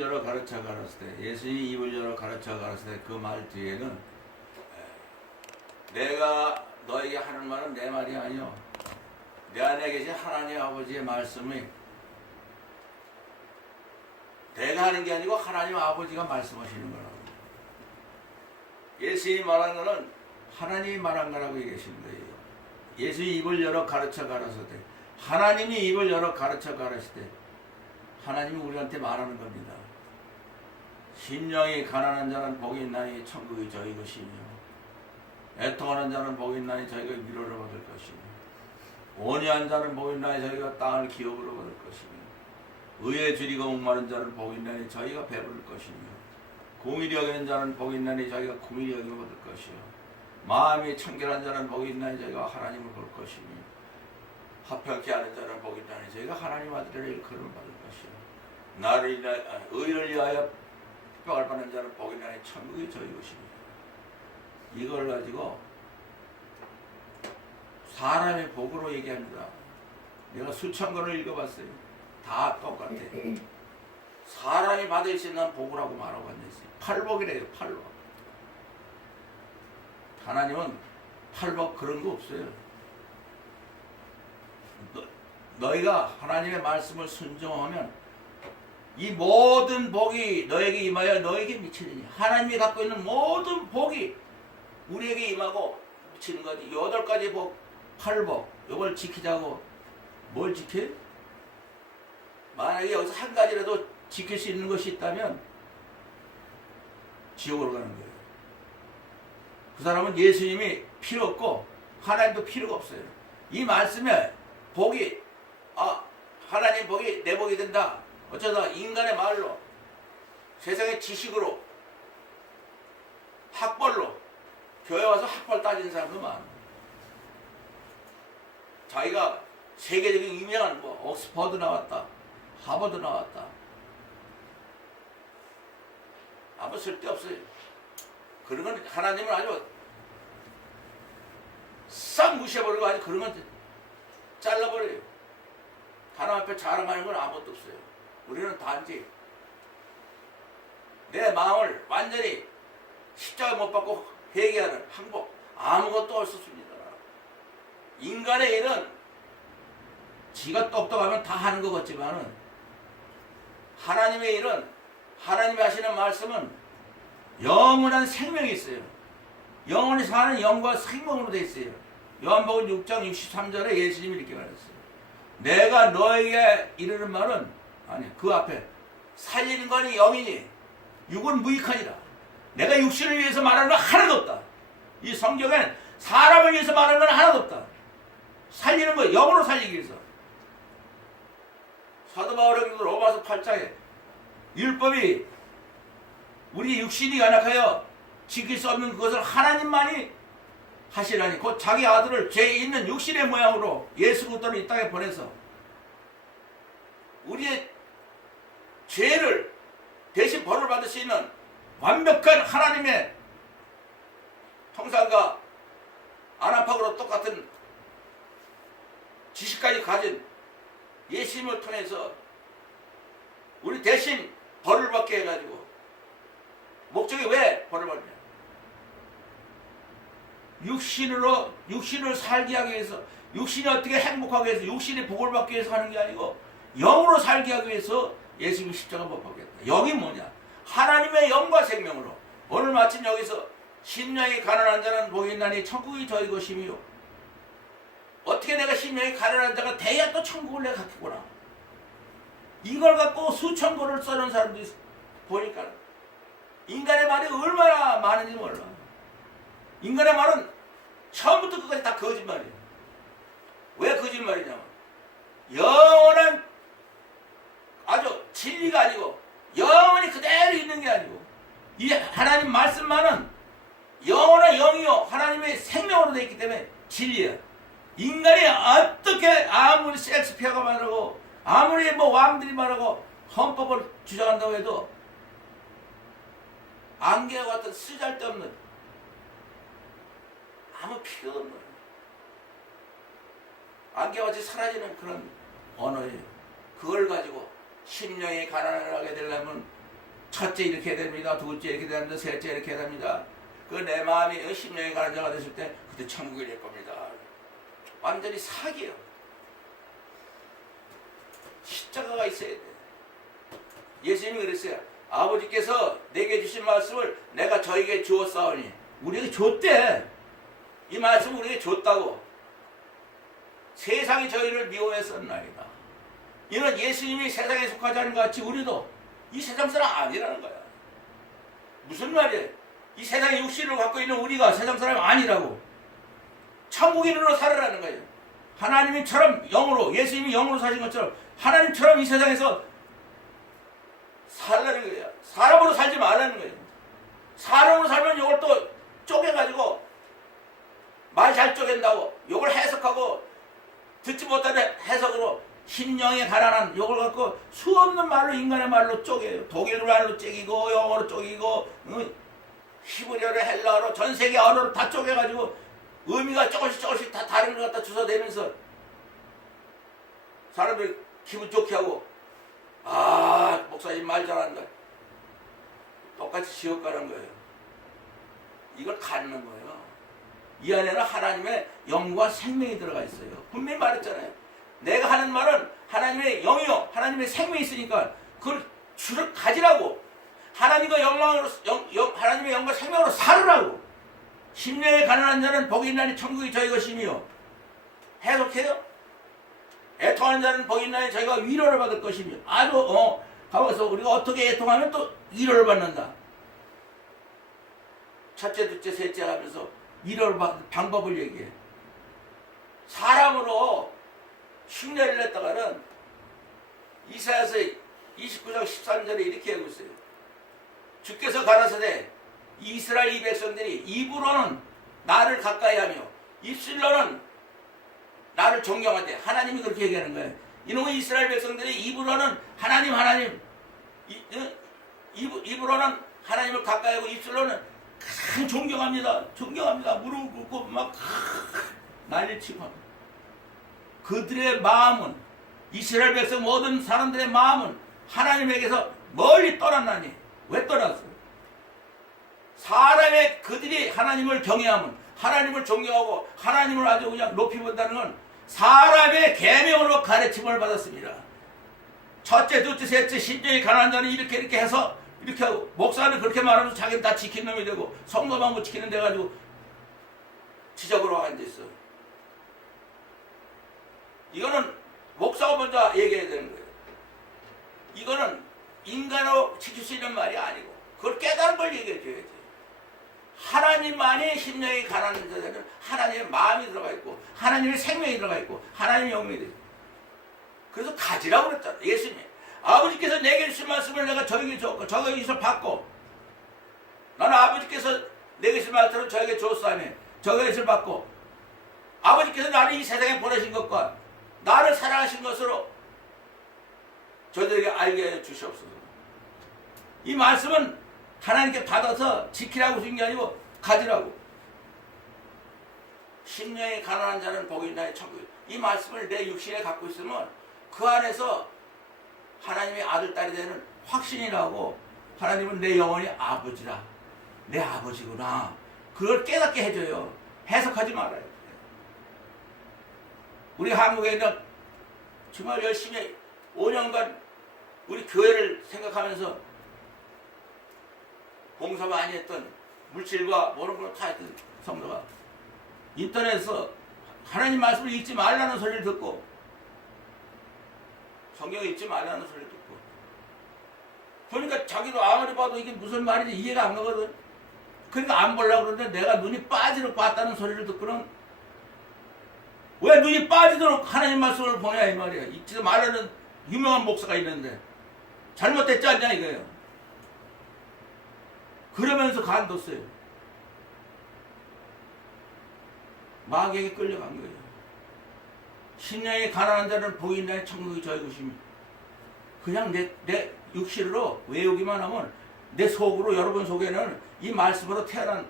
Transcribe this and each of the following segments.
열어 가르쳐 가라을 때, 예수님이 입을 열어 가르쳐 가라을 때 그 말 뒤에는 내가 너에게 하는 말은 내 말이 아니요 내 안에 계신 하나님 아버지의 말씀이 내가 하는 게 아니고 하나님 아버지가 말씀하시는 거라고. 예수님이 말한 거는 하나님이 말한 거라고 얘기하시는 거예요. 예수님이 입을 열어 가르쳐 가라을 때, 하나님이 입을 열어 가르쳐 가라을 때 하나님이 우리한테 말하는 겁니다. 심령이 가난한 자는 복이 있나니 천국이 저희 것이며, 애통하는 자는 복이 있나니 저희가 위로를 받을 것이며, 온유한 자는 복이 있나니 저희가 땅을 기업으로 받을 것이며, 의에 줄이고 목마른 자는 복이 있나니 저희가 배부를 것이며, 공의리 여기는 자는 복이 있나니 저희가 공의리 여김을 받을 것이요, 마음이 청결한 자는 복이 있나니 저희가 하나님을 볼 것이며, 합평케 하는 자는 복이 있나니 저희가 하나님 아들의 일컬음을 받을 것이요, 나를 인하여 의를 위하여 핍박을 받는 자는 복이 있나니 천국이 저희 것입니다. 이걸 가지고 사람의 복으로 얘기합니다. 내가 수천 권을 읽어봤어요. 다 똑같아. 사람이 받을 수 있는 복이라고 말하고 앉아있어요. 팔복이래요. 팔복. 하나님은 팔복 그런 거 없어요. 너희가 하나님의 말씀을 순종하면 이 모든 복이 너에게 임하여 너에게 미치느니, 하나님이 갖고 있는 모든 복이 우리에게 임하고 미치는 거지. 8가지 복, 8복, 이걸 지키자고. 뭘 지켜? 만약에 여기서 한 가지라도 지킬 수 있는 것이 있다면 지옥으로 가는 거예요. 그 사람은 예수님이 필요 없고 하나님도 필요가 없어요. 이 말씀에 복이, 하나님 복이 내 복이 된다. 어쩌다 인간의 말로, 세상의 지식으로, 학벌로, 교회 와서 학벌 따지는 사람도 많아. 자기가 세계적인 유명한 옥스퍼드 나왔다, 하버드 나왔다. 아무 쓸데없어요. 그런 건 하나님을 아주 싹 무시해버리고 아주 그런 건 잘라버려요. 하나님 앞에 자랑하는 건 아무것도 없어요. 우리는 단지 내 마음을 완전히 십자가 못 받고 회개하는 항복, 아무것도 없었습니다. 인간의 일은 지가 똑똑하면 다 하는 것 같지만은 하나님의 일은, 하나님이 하시는 말씀은 영원한 생명이 있어요. 영원히 사는 영과 생명으로 되어 있어요. 요한복음 6장 63절에 예수님이 이렇게 말했어요. 내가 너에게 이르는 말은, 아니 그 앞에 살리는 거니 영이니 육은 무익하니라. 내가 육신을 위해서 말하는 건 하나도 없다. 이 성경엔 사람을 위해서 말하는 건 하나도 없다. 살리는 거 영으로 살리기 위해서. 사도 바울의 로마서 8장에 율법이 우리 육신이 연약하여 지킬 수 없는 그것을 하나님만이 하시라니, 곧 자기 아들을 죄 있는 육신의 모양으로 예수 그리스도를 이 땅에 보내서 우리의 죄를 대신 벌을 받을 수 있는 완벽한 하나님의 형상과 안압하고로 똑같은 지식까지 가진 예수님을 통해서 우리 대신 벌을 받게 해가지고, 목적이 왜 벌을 받냐? 육신을 살게 하기 위해서, 육신이 어떻게 행복하게 해서, 육신이 복을 받기 위해서 하는 게 아니고 영으로 살게 하기 위해서 예수님이 십자가 못 박겠다. 영이 뭐냐? 하나님의 영과 생명으로. 오늘 마침 여기서 심령이 가난한 자는 복이 있나니 천국이 저희 것이며, 어떻게 내가 심령이 가난한 자가 돼야 또 천국을 내가 갖겠구나. 이걸 갖고 수천 권을 써놓은 사람들이 보니까 인간의 말이 얼마나 많은지 몰라. 인간의 말은 처음부터 끝까지 다 거짓말이에요. 왜 거짓말이냐면 영원한 아주 진리가 아니고 영원히 그대로 있는 게 아니고, 이 하나님 말씀만은 영원한 영이요 하나님의 생명으로 되어 있기 때문에 진리야. 인간이 어떻게 아무리 셰익스피어가 말하고 아무리 왕들이 말하고 헌법을 주장한다고 해도 안개와 같은 쓰잘데없는 아무 필요도 없는 안개와 같이 사라지는 그런 언어예요. 그걸 가지고 심령이 가난하게 되려면 첫째 이렇게 됩니다. 둘째 이렇게 됩니다. 셋째 이렇게 됩니다. 그 내 마음이 심령에 가는 자가 됐을 때 그때 천국이 될 겁니다. 완전히 사기예요. 십자가가 있어야 돼. 예수님이 그랬어요. 아버지께서 내게 주신 말씀을 내가 저에게 주었사오니. 우리에게 줬대. 이 말씀을 우리에게 줬다고. 세상이 저희를 미워했었나이다. 이는 예수님이 세상에 속하지 않은 것 같이 우리도 이 세상 사람 아니라는 거야. 무슨 말이에요? 이 세상의 육신을 갖고 있는 우리가 세상 사람 아니라고. 천국인으로 살아라는 거예요. 하나님처럼 영으로, 예수님이 영으로 사신 것처럼 하나님처럼 이 세상에서 살라는 거예요. 사람으로 살지 말라는 거예요. 사람으로 살면 이걸 또 쪼개가지고 말 잘 쪼갠다고 이걸 해석하고 듣지 못하는 해석으로 심령에 가난한 이걸 갖고 수없는 말로 인간의 말로 쪼개요. 독일 말로 쪼개고 영어로 쪼개고 히브리어로 헬라어로 전 세계 언어로 다 쪼개가지고 의미가 조금씩 다 다른 걸 갖다 주워대면서 사람들 기분 좋게 하고 아 목사님 말 잘한다. 똑같이 지옥 가는 거예요. 이걸 갖는 거예요. 이 안에는 하나님의 영과 생명이 들어가 있어요. 분명히 말했잖아요. 내가 하는 말은 하나님의 영이요 하나님의 생명이 있으니까 그걸 줄을 가지라고. 하나님과 영광으로 하나님의 영과 생명으로 살으라고. 심령에 가난한 자는 복이 있나니 천국이 저희 것이며. 해석해요? 애통하는 자는 복이 있나니 저희가 위로를 받을 것이며. 아주 가만있어. 우리가 어떻게 애통하면 또 위로를 받는다. 첫째, 둘째, 셋째 하면서 위로를 받는 방법을 얘기해. 사람으로 흉내를 냈다가는 이사야서 29장 13절에 이렇게 하고 있어요. 주께서 가라사대 이스라엘 이 백성들이 입으로는 나를 가까이하며 입술로는 나를 존경하되. 하나님이 그렇게 얘기하는 거예요. 이놈의 이스라엘 백성들이 입으로는 하나님 입으로는 하나님을 가까이하고 입술로는 가장 존경합니다. 무릎 꿇고 막 난리치고. 그들의 마음은 이스라엘 백성 모든 사람들의 마음은 하나님에게서 멀리 떠났나니. 왜 떠났어요? 사람의 그들이 하나님을 경외하면 하나님을 존경하고 하나님을 아주 그냥 높이 본다는 건 사람의 계명으로 가르침을 받았습니다. 첫째, 둘째, 셋째, 심령이 가난한 자는 이렇게 해서 이렇게 하고 목사는 그렇게 말하면서 자기는 다 지킨 놈이 되고 성도만 못 지키는 데 가지고 지적으로 앉아있어. 이거는 목사가 먼저 얘기해야 되는 거예요. 이거는 인간으로 지킬 수 있는 말이 아니고 그걸 깨달은 걸 얘기해 줘야지. 하나님만이 심령이 가난한 자들은 하나님의 마음이 들어가 있고 하나님의 생명이 들어가 있고 하나님의 영이 들어가 있고. 그래서 가지라고 그랬잖아. 예수님이 아버지께서 내게 주신 말씀을 내가 저에게 줬고 저에게서 받고 나는 아버지께서 내게 주신 말씀을 저에게 줬사니 저에게서 받고 아버지께서 나를 이 세상에 보내신 것과 나를 사랑하신 것으로 저들에게 알게 해 주시옵소서. 이 말씀은 하나님께 받아서 지키라고 주신 게 아니고 가지라고. 심령이 가난한 자는 복이 있나니 천국이. 이 말씀을 내 육신에 갖고 있으면 그 안에서 하나님의 아들 딸이 되는 확신이 나고 하나님은 내 영혼이 아버지라. 내 아버지구나. 그걸 깨닫게 해줘요. 해석하지 말아요. 우리 한국에 있는 정말 열심히 5년간 우리 교회를 생각하면서 봉사 많이 했던 물질과 모든 걸 다 했던 성도가 인터넷에서 하나님 말씀을 읽지 말라는 소리를 듣고 성경 읽지 말라는 소리를 듣고 그러니까 자기도 아무리 봐도 이게 무슨 말인지 이해가 안 가거든. 그러니까 안 보려고 그러는데 내가 눈이 빠지도록 봤다는 소리를 듣고는 왜 눈이 빠지도록 하나님 말씀을 보냐 이 말이야. 읽지 말라는 유명한 목사가 있는데 잘못됐지 않냐 이거예요. 그러면서 간뒀어요. 마귀에게 끌려간 거예요. 심령이 가난한 자는 복이 있나니 천국이 저희 것이며. 그냥 내 육신으로 외우기만 하면 내 속으로 여러분 속에는 이 말씀으로 태어난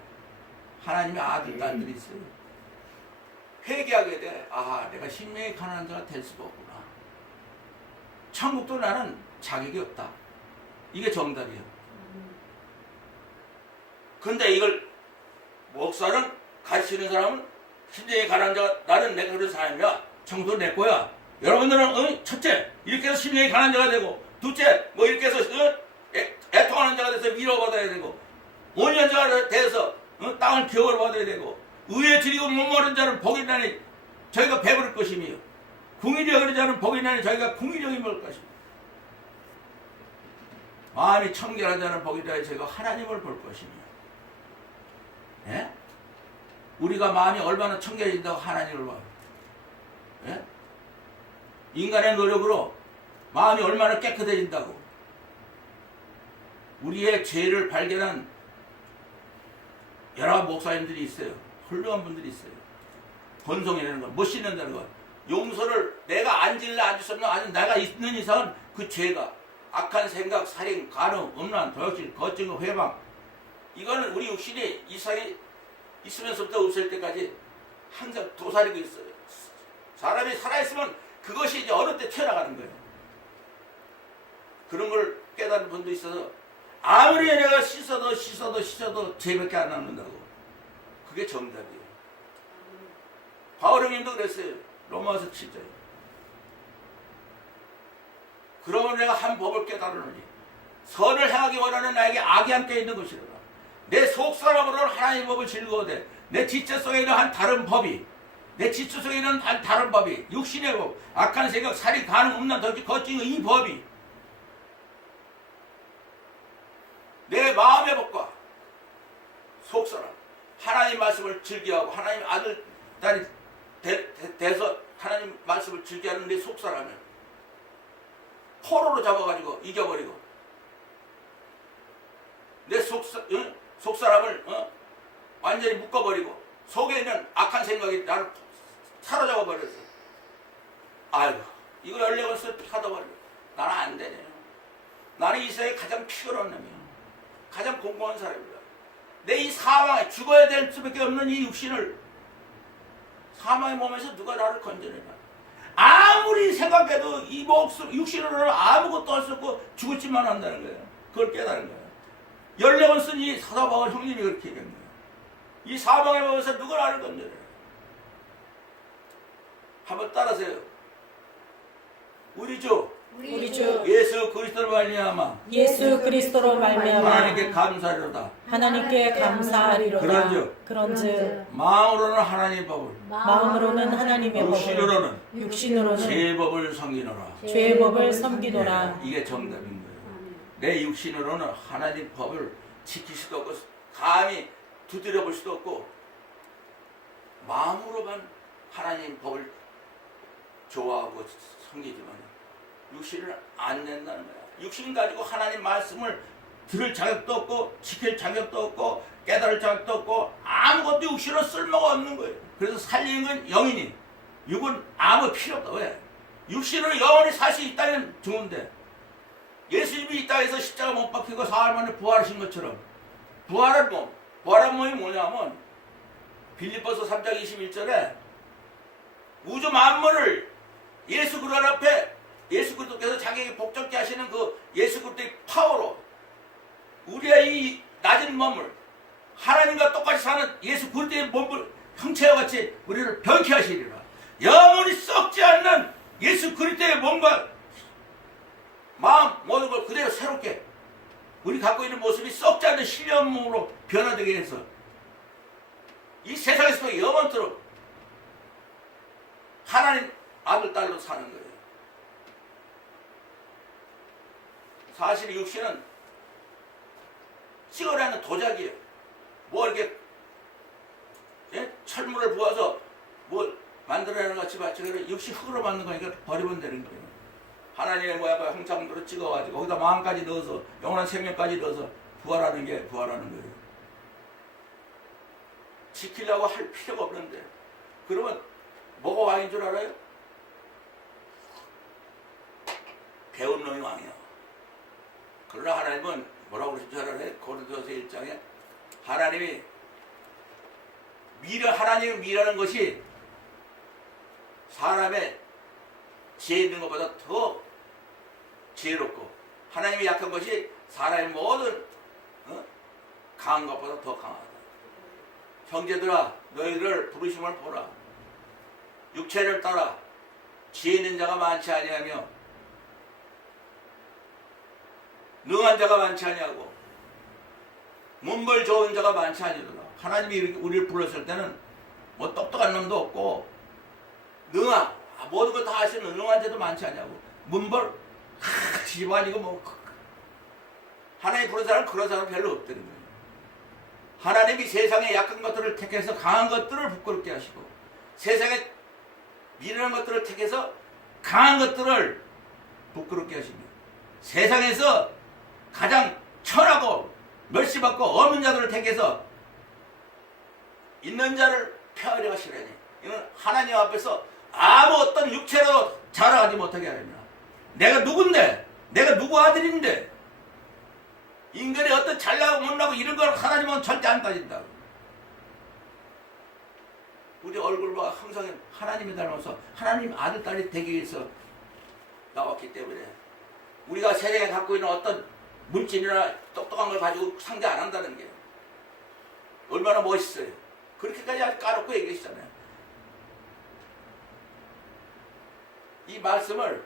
하나님의 아들 딸들이 있어요. 회개하게 돼. 아, 내가 심령이 가난한 자가 될 수가 없구나. 천국도 나는 자격이 없다. 이게 정답이에요. 근데 이걸 목사는 가르치는 사람은 신령에 가난 자가 나는 내가 그런 사람이야. 청소 내 거야. 여러분들은 첫째 이렇게 해서 신령에 가난 자가 되고 둘째 뭐 이렇게 해서 애통하는 자가 돼서 위로받아야 되고 온전자가 돼서 땅을 기업을 받아야 되고 의에 드리고 목마른 자는 복이 나니 저희가 배부를 것이며 궁일이 여기는 자는 복이 나니 저희가 궁일이 먹을 것이며 마음이 청결한 자는 복이 나니 저희가 하나님을 볼 것이며 예? 우리가 마음이 얼마나 청결해진다고 하나님을 봐요. 예? 인간의 노력으로 마음이 얼마나 깨끗해진다고. 우리의 죄를 발견한 여러 목사님들이 있어요. 훌륭한 분들이 있어요. 번성이라는 건, 못 씻는다는 건. 용서를 내가 앉을래 앉을 수 없는, 아니 내가 있는 이상은 그 죄가 악한 생각, 살인, 간음, 음란, 도역질, 거짓, 회방 이거는 우리 육신이 이상이 있으면서부터 없을 때까지 항상 도사리고 있어요. 사람이 살아있으면 그것이 이제 어느 때 튀어나가는 거예요. 그런 걸 깨달은 분도 있어서 아무리 내가 씻어도 죄밖에 안 남는다고. 그게 정답이에요. 바울형님도 그랬어요. 로마서 7절. 그러면 내가 한 법을 깨달으노니 선을 행하기 원하는 나에게 악이 함께 있는 것이로다. 내 속사람으로는 하나님의 법을 즐거워대 내 지체 속에 있는 한 다른 법이 내 지체 속에 있는 한 다른 법이 육신의 법, 악한 생각, 살인, 간음, 음란, 도둑질, 거짓 이 법이 내 마음의 법과 속사람 하나님 말씀을 즐겨하고 하나님 아들, 딸이 돼서 하나님 말씀을 즐겨하는 내 속사람을 포로로 잡아가지고 이겨버리고 내 속사람을 완전히 묶어버리고 속에 있는 악한 생각이 나를 사로잡아버렸어. 아이고 이거 열려서 닫아버리고 나는 안 되네요. 나는 이 세상에 가장 피곤한 놈이에요. 가장 공고한 사람이다. 내 이 사망에 죽어야 될 수밖에 없는 이 육신을 사망의 몸에서 누가 나를 건져내나. 아무리 생각해도 이 목숨 육신으로는 아무것도 할 수 없고 죽을 짓만 한다는 거예요. 그걸 깨달은 거예요. 14번 쓴 이 사도바울 형님이 그렇게 얘기한 거예요. 이 사망의 몸에서 누가 나를 건져내나. 한번 따라하세요. 우리 주 예수 그리스도로 말미암아 하나님께 감사하리로다. 그런즉 마음으로는 하나님의 법을 육신으로는 죄의 법을 섬기노라. 네, 이게 정답인 거예요. 내 육신으로는 하나님 법을 지킬 수도 없고 감히 두드려 볼 수도 없고 마음으로만 하나님 법을 좋아하고 섬기지만 육신을 안 낸다는 거야. 육신 가지고 하나님 말씀을 들을 자격도 없고 지킬 자격도 없고 깨달을 자격도 없고 아무것도 육신으로 쓸모가 없는 거예요. 그래서 살리는 건 영이니 육은 아무 필요 없다. 왜? 육신으로 영원히 살 수 있다면 좋은데 예수님이 이 땅에서 십자가 못 박히고 사흘 만에 부활하신 것처럼 부활한 몸이 뭐냐면 빌립보서 3장 21절에 우주 만물을 예수 그리스도 앞에 예수 그리스도께서 자기에게 복잡게 하시는 그 예수 그리스도의 파워로 우리의 이 낮은 몸을 하나님과 똑같이 사는 예수 그리스도의 몸을 형체와 같이 우리를 변케 하시리라. 영원히 썩지 않는 예수 그리스도의 몸과 마음 모든 걸 그대로 새롭게 우리 갖고 있는 모습이 썩지 않는 신령 몸으로 변화되게 해서 이 세상에서 영원토록 하나님 아들 딸로 사는 거예요. 사실 육신은 찍으려는 도자기예요. 뭐 이렇게 철물을 부어서 뭐 만들어내는 것 같이 마치고 육신 흙으로 만든 거니까 버리면 되는 거예요. 하나님의 모양과 형상으로 찍어가지고 거기다 마음까지 넣어서 영원한 생명까지 넣어서 부활하는 게 부활하는 거예요. 지키려고 할 필요가 없는데 그러면 뭐가 왕인 줄 알아요? 배운 놈이 왕이야. 그러나 하나님은 뭐라고 그러신 줄 알아요? 고린도서 1장에 하나님이 하나님을 미라는 것이 사람의 지혜 있는 것보다 더 지혜롭고 하나님이 약한 것이 사람의 모든 강한 것보다 더 강하다. 형제들아, 너희들 부르심을 보라. 육체를 따라 지혜 있는 자가 많지 아니하며 능한 자가 많지 아니하고 문벌 좋은 자가 많지 아니하도다. 하나님이 이렇게 우리를 불렀을 때는 뭐 똑똑한 놈도 없고 능한 모든 걸 다 할 수 있는 능한 자도 많지 아니하고 문벌 뒤집어 가지고 뭐 하나님 부른 사람은 그런 사람 별로 없다는 거예요. 하나님이 세상의 약한 것들을 택해서 강한 것들을 부끄럽게 하시고 세상에 미련한 것들을 택해서 강한 것들을 부끄럽게 하시며 세상에서 가장 천하고 멸시받고 없는 자들을 택해서 있는 자를 폐하려 하시려니 이는 하나님 앞에서 아무 어떤 육체로 자랑하지 못하게 하려니라. 내가 누군데? 내가 누구 아들인데? 인간이 어떤 잘나고 못나고 이런 걸 하나님은 절대 안 따진다. 우리 얼굴 봐 항상 하나님이 닮아서 하나님 아들 딸이 되기 위해서 나왔기 때문에 우리가 세상에 갖고 있는 어떤 물질이나 똑똑한 걸 가지고 상대 안 한다는 게 얼마나 멋있어요. 그렇게까지 아주 까놓고 얘기하시잖아요. 이 말씀을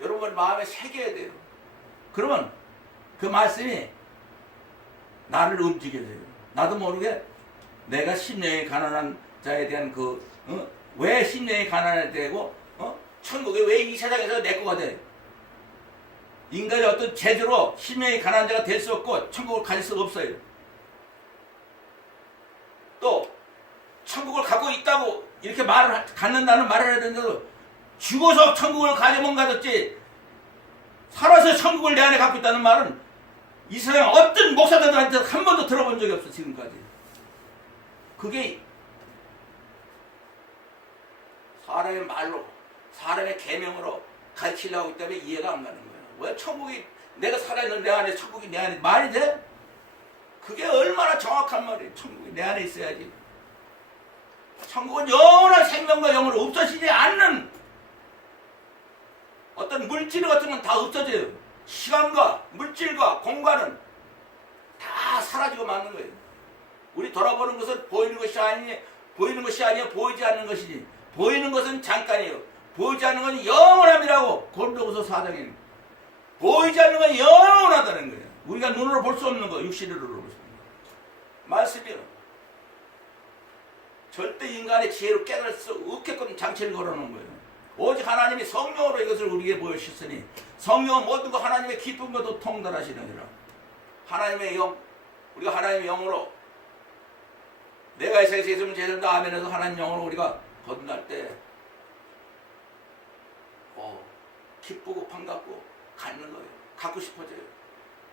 여러분 마음에 새겨야 돼요. 그러면 그 말씀이 나를 움직여줘요. 나도 모르게 내가 심령이 가난한 자에 대한 왜 심령이 가난해 되고 천국에 왜 이 세상에서 내 거가 돼? 인간이 어떤 제대로 심령이 가난한 자가 될 수 없고 천국을 가질 수 없어요. 또 천국을 갖고 있다고 이렇게 갖는다는 말을 해야 되는데도 죽어서 천국을 가져면 가졌지 살아서 천국을 내 안에 갖고 있다는 말은 이 세상 어떤 목사들한테 한 번도 들어본 적이 없어 지금까지. 그게 사람의 말로 사람의 계명으로 가르치려고 하기 때문에 이해가 안 가는 거예요. 왜 천국이 내가 살아있는 내 안에 천국이 내 안에 말이 돼? 그게 얼마나 정확한 말이에요. 천국이 내 안에 있어야지. 천국은 영원한 생명과 영으로 없어지지 않는 어떤 물질 같은 건 다 없어져요. 시간과 물질과 공간은 다 사라지고 마는 거예요. 우리 돌아보는 것은 보이는 것이 아니에요. 보이지 않는 것이지. 보이는 것은 잠깐이에요. 보이지 않는 것은 영원함이라고 고린도후서 4장에 보이지 않는 건 영원하다는 거예요. 우리가 눈으로 볼 수 없는 거, 육신으로 볼 수 없는 거. 말씀이요. 절대 인간의 지혜로 깨달을 수 없게끔 장치를 걸어놓은 거예요. 오직 하나님이 성령으로 이것을 우리에게 보여주셨으니 성령은 모든 거 하나님의 깊은 것도 통달하시느니라. 하나님의 영, 우리가 하나님의 영으로 내가 이 세상에 있으면 제대로 아멘에서 하나님 영으로 우리가 거듭날 때 기쁘고 반갑고 갖는 거예요. 갖고 싶어져요.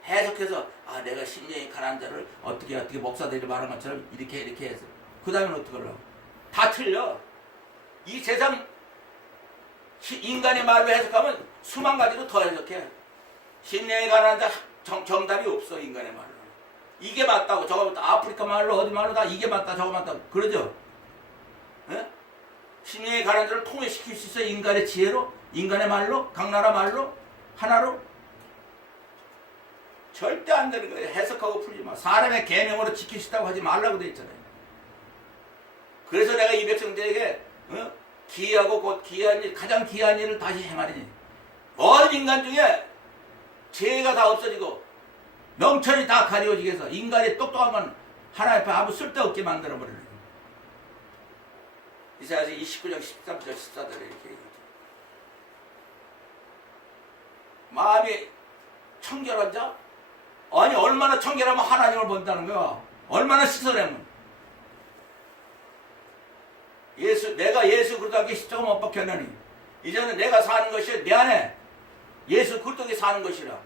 해석해서 내가 심령이 가난한 자를 어떻게 목사들이 말한 것처럼 이렇게 해서 그 다음에 어떻게 하려고? 다 틀려. 이 세상 인간의 말로 해석하면 수만 가지로 더 해석해. 심령이 가난한 자 정답이 없어. 인간의 말로. 이게 맞다고 저거 맞다. 아프리카 말로 어디 말로 다 이게 맞다 저거 맞다 그러죠. 에? 심령이 가난한 자를 통일시킬 수 있어. 인간의 지혜로, 인간의 말로, 각 나라 말로, 하나로. 절대 안 되는 거예요. 해석하고 풀지 마. 사람의 계명으로 지키시다고 하지 말라고 돼 있잖아요. 그래서 내가 이 백성들에게 기이하고 곧 기이한 일, 가장 기이한 일을 다시 행하리니 모든 인간 중에 죄가 다 없어지고 명철이 다 가려지게 해서 인간이 똑똑한 건 하나님 앞에 아무 쓸데없게 만들어버리는 거예요. 이사야서 29장 13절 14절에 이렇게 얘기하죠. 마음이 청결한 자? 아니 얼마나 청결하면 하나님을 본다는 거야. 얼마나 시설하면 내가 예수 그리스도께 십자가 못 박혔느니 이제는 내가 사는 것이 내 안에 예수 그리스도께 사는 것이라.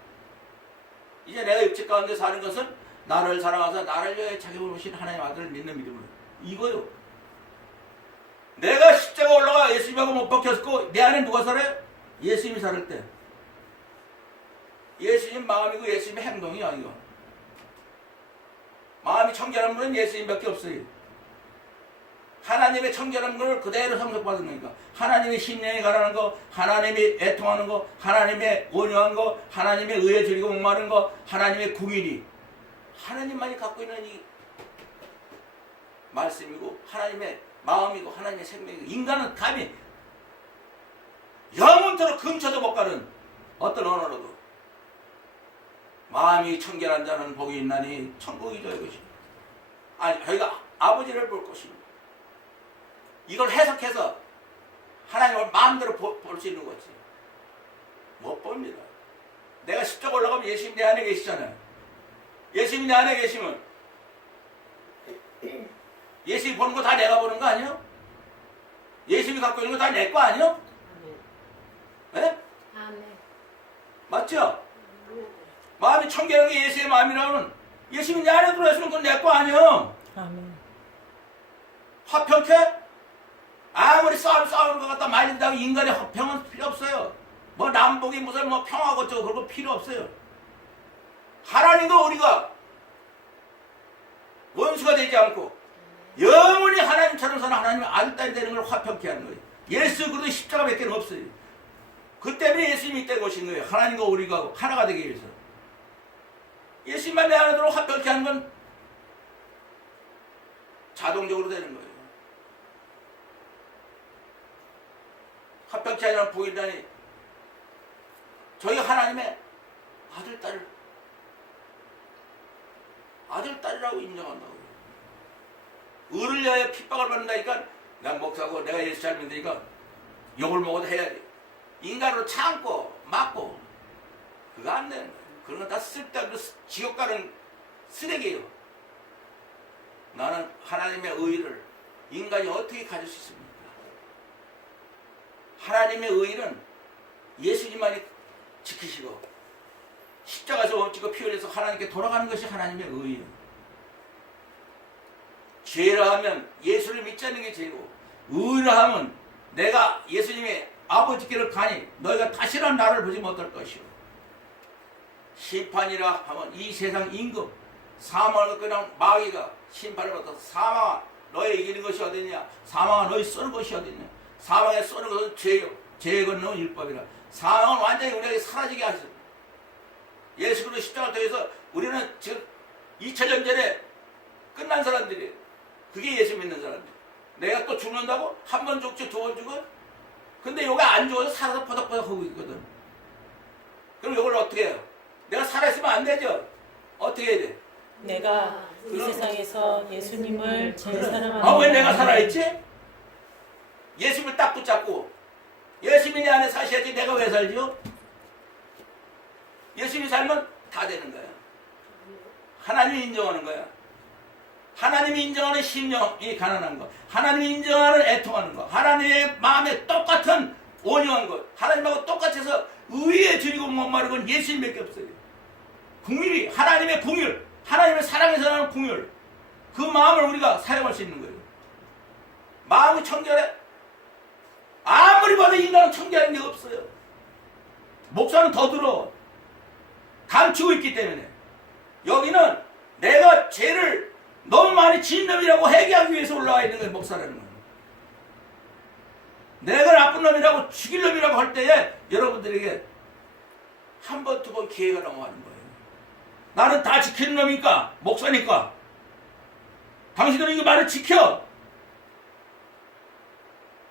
이제 내가 육체 가운데 사는 것은 나를 사랑하사 나를 위해 자기 몸으신 하나님의 아들을 믿는 믿음으로 이거요. 내가 십자가 올라가 예수님하고 못 박혔고 내 안에 누가 살아요? 예수님이 살을 때 예수님 마음이고 예수님의 행동이야. 이거 마음이 청결한 분은 예수님밖에 없어요. 하나님의 청결한 것을 그대로 상속받은 거니까 하나님의 심령이 가라는 거, 하나님이 애통하는 거, 하나님의 온유한 거, 하나님의 의에 즐기고 목마른 거, 하나님의 궁일이 하나님만이 갖고 있는 이 말씀이고 하나님의 마음이고 하나님의 생명이고 인간은 감히 영원토록 근처도 못 가는 어떤 언어로도 마음이 청결한 자는 복이 있나니 천국이죠 이것이. 아니 저희가 아버지를 볼 것입니다. 이걸 해석해서 하나님을 마음대로 볼 수 있는 거지. 못 봅니다. 내가 십자가 올라가면 예수님 내 안에 계시잖아요. 예수님 내 안에 계시면 예수님 보는 거 다 내가 보는 거 아니에요? 예수님이 갖고 있는 거 다 내 거 아니에요? 네? 맞죠? 마음이 청결한 게 예수의 마음이라면 예수님이 내 안에 들어있으면 그건 내 거 아니에요? 아멘. 화평케? 아무리 싸우는 것 같다 말린다고 인간의 화평은 필요 없어요. 뭐 남북이 무슨 뭐 평화고 어쩌고 그런 거 필요 없어요. 하나님과 우리가 원수가 되지 않고 영원히 하나님처럼 사는 하나님의 아들, 딸이 되는 걸 화평케 하는 거예요. 예수 그리스도 십자가밖에 없어요. 그 때문에 예수님이 이때 오신 거예요. 하나님과 우리가 하나가 되기 위해서. 예수님만 내 안에 들어 화평케 하는 건 자동적으로 되는 거예요. 화평케 하는 복이라니 저희 하나님의 아들, 딸이라고 인정한다고요. 의를 위하여 핍박을 받는다니까 난 목사고 내가 예수 잘 믿으니까 욕을 먹어도 해야 돼. 인간으로 참고 맞고 그거 안 되는 거예요. 그런 건 다 쓸데없는 지옥 가는 쓰레기예요. 나는 하나님의 의를 인간이 어떻게 가질 수 있습니까? 하나님의 의는 예수님만이 지키시고 십자가에서 엎지고 피 흘려서 하나님께 돌아가는 것이 하나님의 의예요. 죄라 하면 예수를 믿지 않는 게 죄고 의라 하면 내가 예수님의 아버지께를 가니 너희가 다시는 나를 보지 못할 것이요. 심판이라 하면 이 세상 임금 사망을 끝난 마귀가 심판을 받아서 사망아 너희 이기는 것이 어디냐, 사망아 너희 쏘는 것이 어디냐. 사망에 쏘는 것은 죄요. 죄에 건너는 율법이라. 사망은 완전히 우리에게 사라지게 하셨습니다. 예수 그리스도 십자가를 통해서 우리는 지금 2000년 전에 끝난 사람들이에요. 그게 예수 믿는 사람들. 내가 또 죽는다고? 한 번 죽지 두 번 죽어? 근데 요가 안 죽어서 살아서 퍼덕퍼덕 하고 있거든. 그럼 요걸 어떻게 해요? 내가 살아있으면 안 되죠? 어떻게 해야 돼? 내가 이 세상에서 예수님을 제일 사랑하는 왜 내가 살아있지? 예수님을 딱 붙잡고 예수님이 내 안에 사셔야지 내가 왜 살죠? 예수님이 살면 다 되는 거야. 하나님이 인정하는 거야. 하나님이 인정하는 심령이 가난한 것, 하나님이 인정하는 애통하는 것, 하나님의 마음에 똑같은 온유한 것, 하나님하고 똑같아서 의에 줄이고 목마른 건 예수님밖에 없어요. 궁율이 하나님의 궁율, 하나님의 사랑에서 나는 궁율, 그 마음을 우리가 사용할 수 있는 거예요. 마음이 청결해? 아무리 봐도 인간은 청결한 게 없어요. 목사는 더 들어. 감추고 있기 때문에. 여기는 내가 죄를 너무 많이 지은 놈이라고 회개하기 위해서 올라와 있는 거예요. 목사라는 건. 내가 나쁜 놈이라고 죽일 놈이라고 할 때에 여러분들에게 한 번, 두 번 기회가 넘어가는 거예요. 나는 다 지키는 놈이니까, 목사니까. 당신들은 이거 말을 지켜.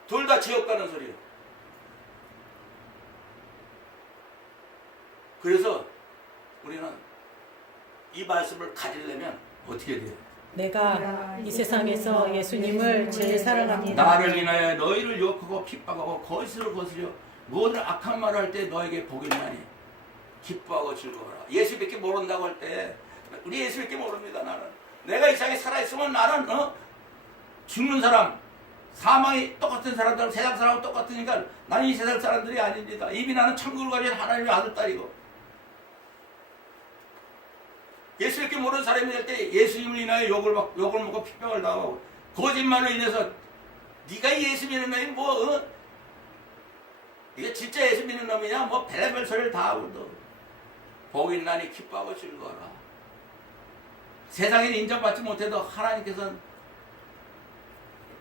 둘 다 지옥 가는 소리예요. 그래서 우리는 이 말씀을 가지려면 어떻게 돼요? 내가 이 세상에서 예수님을 제일 사랑합니다. 나를 인하여 너희를 욕하고 핍박하고 거짓을 거스려 모든 악한 말을 할 때 너에게 복이 있나니 기뻐하고 즐거워라. 예수밖에 모른다고 할 때 우리 예수밖에 모릅니다. 나는 내가 이 세상에 살아있으면 나는 죽는 사람, 사망이 똑같은 사람들, 세상 사람은 똑같으니까 나는 이 세상 사람들이 아닙니다. 이미 나는 천국을 가진 하나님의 아들, 딸이고 예수밖에 모르는 사람이 될 때 예수님을 인하여 욕을 먹고 핍박을 당하고 거짓말로 인해서 네가 예수 믿는 놈이 네가 진짜 예수 믿는 놈이냐 뭐 별의별 소리를 다 하고 너 복이 있나니 기뻐하고 즐거워라. 세상에 인정받지 못해도 하나님께서는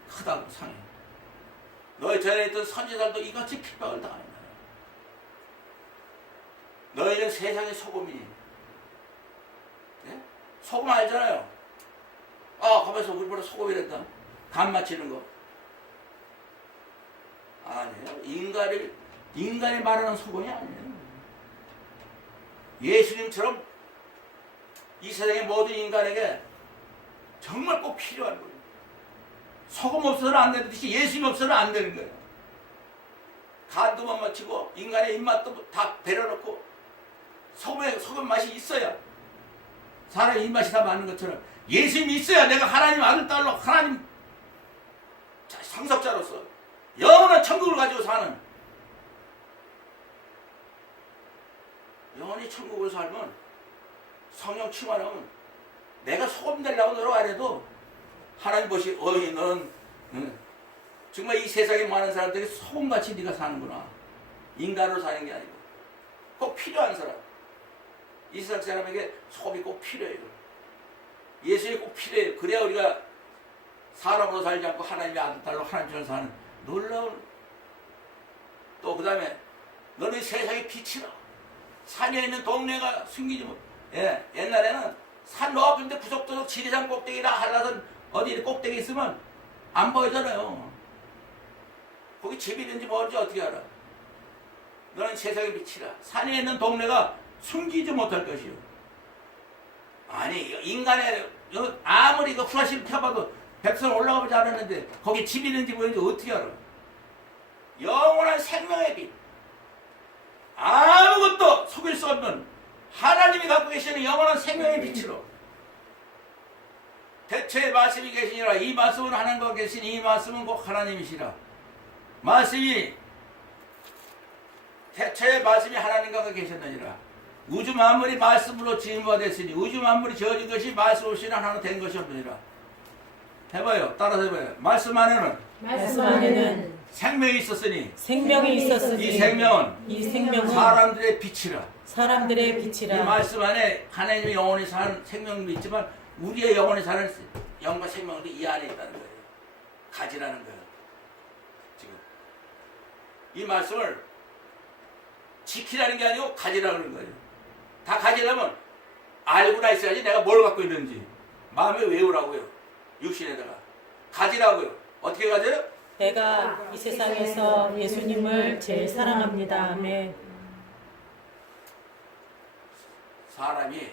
크다고 상해. 너희 전에 있던 선지자들도 이같이 핍박을 당한다. 너희는 세상의 소금이니 소금 알잖아요. 아, 가만있어. 우리보다 소금이랬다. 간 맞히는 거. 아니에요. 인간이 말하는 소금이 아니에요. 예수님처럼 이 세상의 모든 인간에게 정말 꼭 필요한 거예요. 소금 없어서는 안 되듯이 예수님 없어서는 안 되는 거예요. 간도 못 맞추고 인간의 입맛도 다 배려놓고 소금 맛이 있어야 사람의 입맛이 다 맞는 것처럼 예수님이 있어야 내가 하나님 아들 딸로 하나님 상속자로서 영원한 천국을 가지고 사는, 영원히 천국을 살면 성령 충만하면 내가 소금 되려고 노력 안 해도 하나님 보시 어이 넌 정말 이 세상에 많은 사람들이 소금같이 네가 사는구나. 인간으로 사는 게 아니고 꼭 필요한 사람. 이 세상 사람에게 소금이 꼭 필요해요. 예수님이 꼭 필요해요. 그래야 우리가 사람으로 살지 않고 하나님의 아들 딸로 하나님처럼 사는 놀라운. 또 그 다음에 너는 세상의 빛이라. 산에 있는 동네가 숨기지 못. 예, 옛날에는 산 높은데 구석구석 지리산 꼭대기나 한라산 어디 꼭대기 있으면 안 보이잖아요. 거기 집이 있는지 뭔지 어떻게 알아? 너는 세상의 빛이라. 산에 있는 동네가 숨기지 못할 것이요. 아니 인간의 아무리 이거 후라시를 펴봐도 백성 올라가보지 않았는데 거기 집이 있는지 뭐인지 어떻게 알아? 영원한 생명의 빛. 아무것도 속일 수 없는 하나님이 갖고 계시는 영원한 생명의 빛으로 대체의 말씀이 계시니라. 이 말씀은 하나님과 계신 이 말씀은 곧 하나님이시라. 말씀이 대체의 말씀이 하나님과 계셨느니라. 우주 만물이 말씀으로 지은 바 됐으니 우주 만물이 지어진 것이 말씀 없이는 하나 된 것이 없느니라. 해봐요. 따라서 해봐요. 말씀 안에는 생명이 있었으니 이 생명은 사람들의 빛이라. 이 말씀 안에 하나님의 영원히 사는 생명도 있지만 우리의 영원히 사는 영과 생명도 이 안에 있다는 거예요. 가지라는 거예요. 지금 이 말씀을 지키라는 게 아니고 가지라는 거예요. 다 가지려면 알고나 있어야지 내가 뭘 갖고 있는지 마음에 외우라고요. 육신에다가 가지라고요. 어떻게 가져요? 내가 이 세상에서 예수님을 제일 사랑합니다. 아멘. 사람이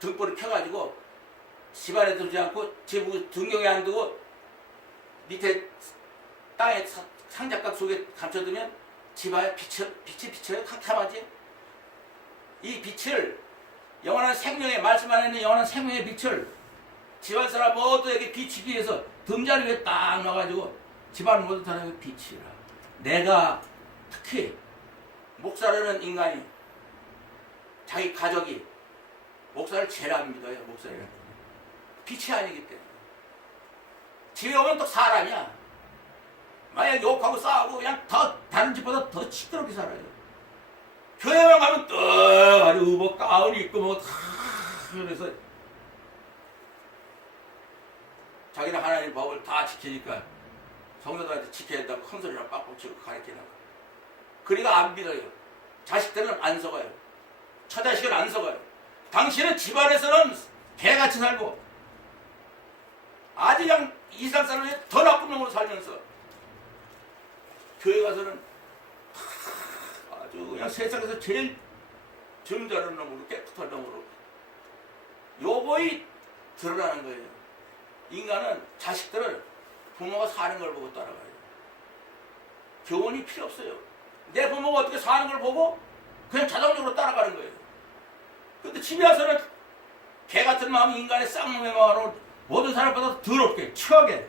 등불을 켜가지고 집안에 두지 않고 집 등경에 안 두고 밑에 땅에 상자각 속에 감춰두면 집안에 빛이 비쳐요. 캄캄하지? 이 빛을 영원한 생명의 말씀 안에 있는 영원한 생명의 빛을 집안 사람 모두에게 비치기 위해서 등자리 위에 딱 놔가지고 집안 모두 사람에게 비치라. 내가 특히 목사라는 인간이 자기 가족이 목사를 제일 안 믿어요. 목사를 빛이 아니기 때문에 집에 오면 또 사람이야. 만약 욕하고 싸우고 그냥 더 다른 집보다 더 시끄럽게 살아요. 교회만 가면 또 아주 뭐 가운 입고 뭐 다 그래서 자기는 하나님 법을 다 지키니까 성도들한테 지켜야 된다고 큰 소리랑 빡빡 치고 가르치는 거. 그러니까 안 믿어요. 자식들은 안 속아요. 처자식은 안 속아요. 당신은 집안에서는 개같이 살고 아주 그냥 이 세상 사람이 더 나쁜 놈으로 살면서 교회 가서는 아주 그냥 세상에서 제일 점잖은 놈으로 깨끗한 놈으로 요거이 드러나는 거예요. 인간은 자식들을 부모가 사는 걸 보고 따라가요. 교훈이 필요 없어요. 내 부모가 어떻게 사는 걸 보고 그냥 자동적으로 따라가는 거예요. 근데 집에 와서는 개 같은 마음이 인간의 쌍놈의 마음으로 모든 사람보다 더럽게 추하게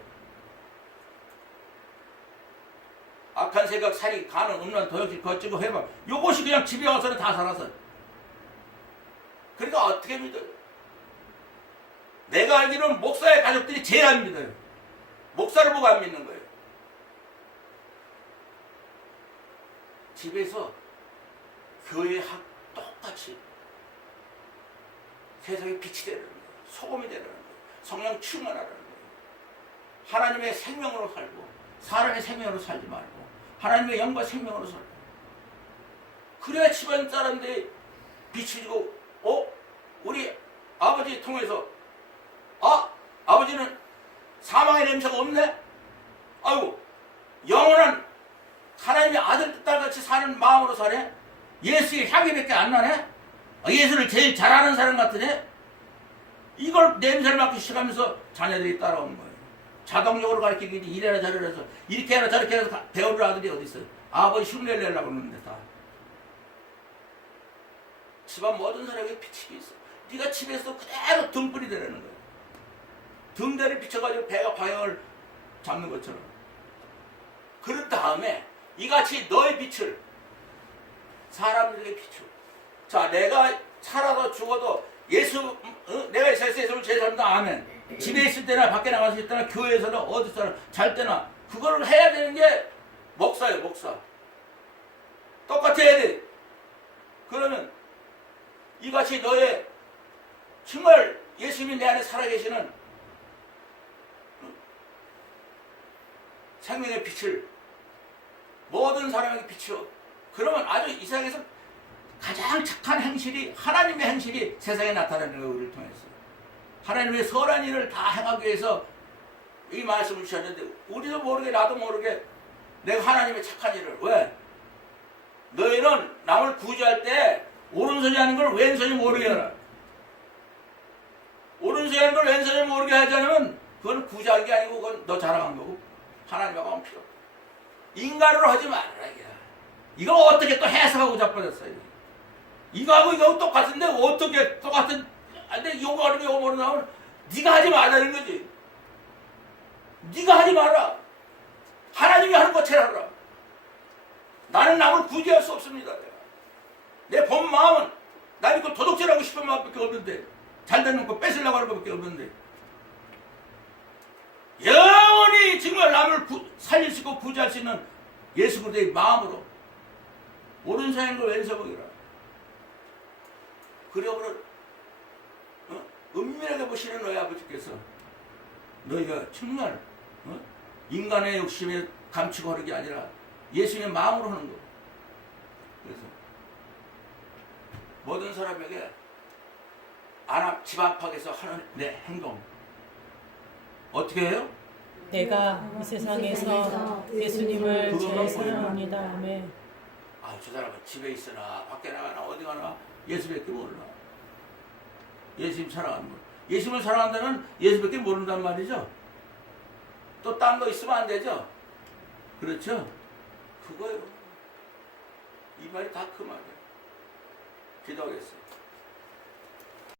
악한 생각, 살이, 간은, 음란, 도역질, 거치고 회방 요것이 그냥 집에 와서는 다 살아서 그러니까 어떻게 믿어요? 내가 알기로는 목사의 가족들이 제일 안 믿어요. 목사를 보고 안 믿는 거예요. 집에서 교회학 똑같이 세상에 빛이 되는 거예요. 소금이 되는 거예요. 성령 충만하라는 거예요. 하나님의 생명으로 살고 사람의 생명으로 살지 말고 하나님의 영과 생명으로 살고 그래야 집안 사람들이 빛이 지고 우리 아버지 통해서 아버지는 사망의 냄새가 없네? 아이고 영원한 하나님의 아들 딸같이 사는 마음으로 사네? 예수의 향기밖에 안 나네? 예수를 제일 잘하는 사람 같으네? 이걸 냄새를 맡기 시작하면서 자녀들이 따라오는 거예요. 자동적으로 가르치기 이래라 저래라 해서 이렇게 해라 저렇게 해서 배우는 아들이 어디 있어요? 아버지 흉내를 내려고 그러는데 다. 집안 모든 사람에게 비치기 있어. 네가 집에서 그대로 등불이 되라는 거예요. 등대를 비춰가지고 배가 방향을 잡는 것처럼. 그런 다음에 이같이 너의 빛을 사람들에게 비추. 자, 내가 살아도 죽어도 내가 이 세상에 예수를 제일 잘한다. 아멘. 집에 있을 때나 밖에 나갔을 때나 교회에서나 어디서나 잘 때나 그걸 해야 되는 게 목사예요, 목사. 똑같아야 돼. 그러면 이같이 너의 정말 예수님이 내 안에 살아계시는 생명의 빛을 모든 사람에게 비추어. 그러면 아주 이 세상에서 가장 착한 행실이 하나님의 행실이 세상에 나타나는 거예요. 우리를 통해서. 하나님의 선한 일을 다 행하기 위해서 이 말씀을 주셨는데 우리도 모르게 나도 모르게 내가 하나님의 착한 일을 왜? 너희는 남을 구제할 때 오른손이 하는 걸 왼손이 모르게 하라. 오른손이 하는 걸 왼손이 모르게 하지 않으면 그건 구제한 게 아니고 그건 너 자랑한 거고 하나님하고 하면 필요 없고 인간으로 하지 말아라 이게. 이거 어떻게 또 해석하고 자빠졌어요. 이거하고 이거하고 똑같은데 어떻게 똑같은 근데 요거 아니면 요거 모르는 나오면 네가 하지 말라는 거지. 네가 하지 마라. 하나님이 하는 것처럼 하라. 나는 남을 구제할 수 없습니다. 내 본 마음은 나 이거 도둑질하고 싶은 마음밖에 없는데 잘 되는 거 뺏으려고 하는 것밖에 없는데 영원히 정말 남을 살릴 수 있고 구제할 수 있는 예수 그리스도의 마음으로 오른손인 걸 왼손 보기라. 그러므로 은밀하게 보시는 너희 아버지께서 너희가 정말 인간의 욕심에 감추고 하는 게 아니라 예수님의 마음으로 하는 거. 그래서 모든 사람에게 집 안팎에서 하는 내 행동 어떻게 해요? 내가 이 세상에서 예수님을 제일 사랑합니다. 아멘. 저 사람은 집에 있으나 밖에 나가나 어디 가나 예수밖에 몰라. 예수님 사랑하는 거. 예수님을 사랑한다는 예수밖에 모른단 말이죠. 또 딴 거 있으면 안 되죠. 그렇죠? 그거예요. 이 말이 다 그 말이에요. 기도하겠습니다.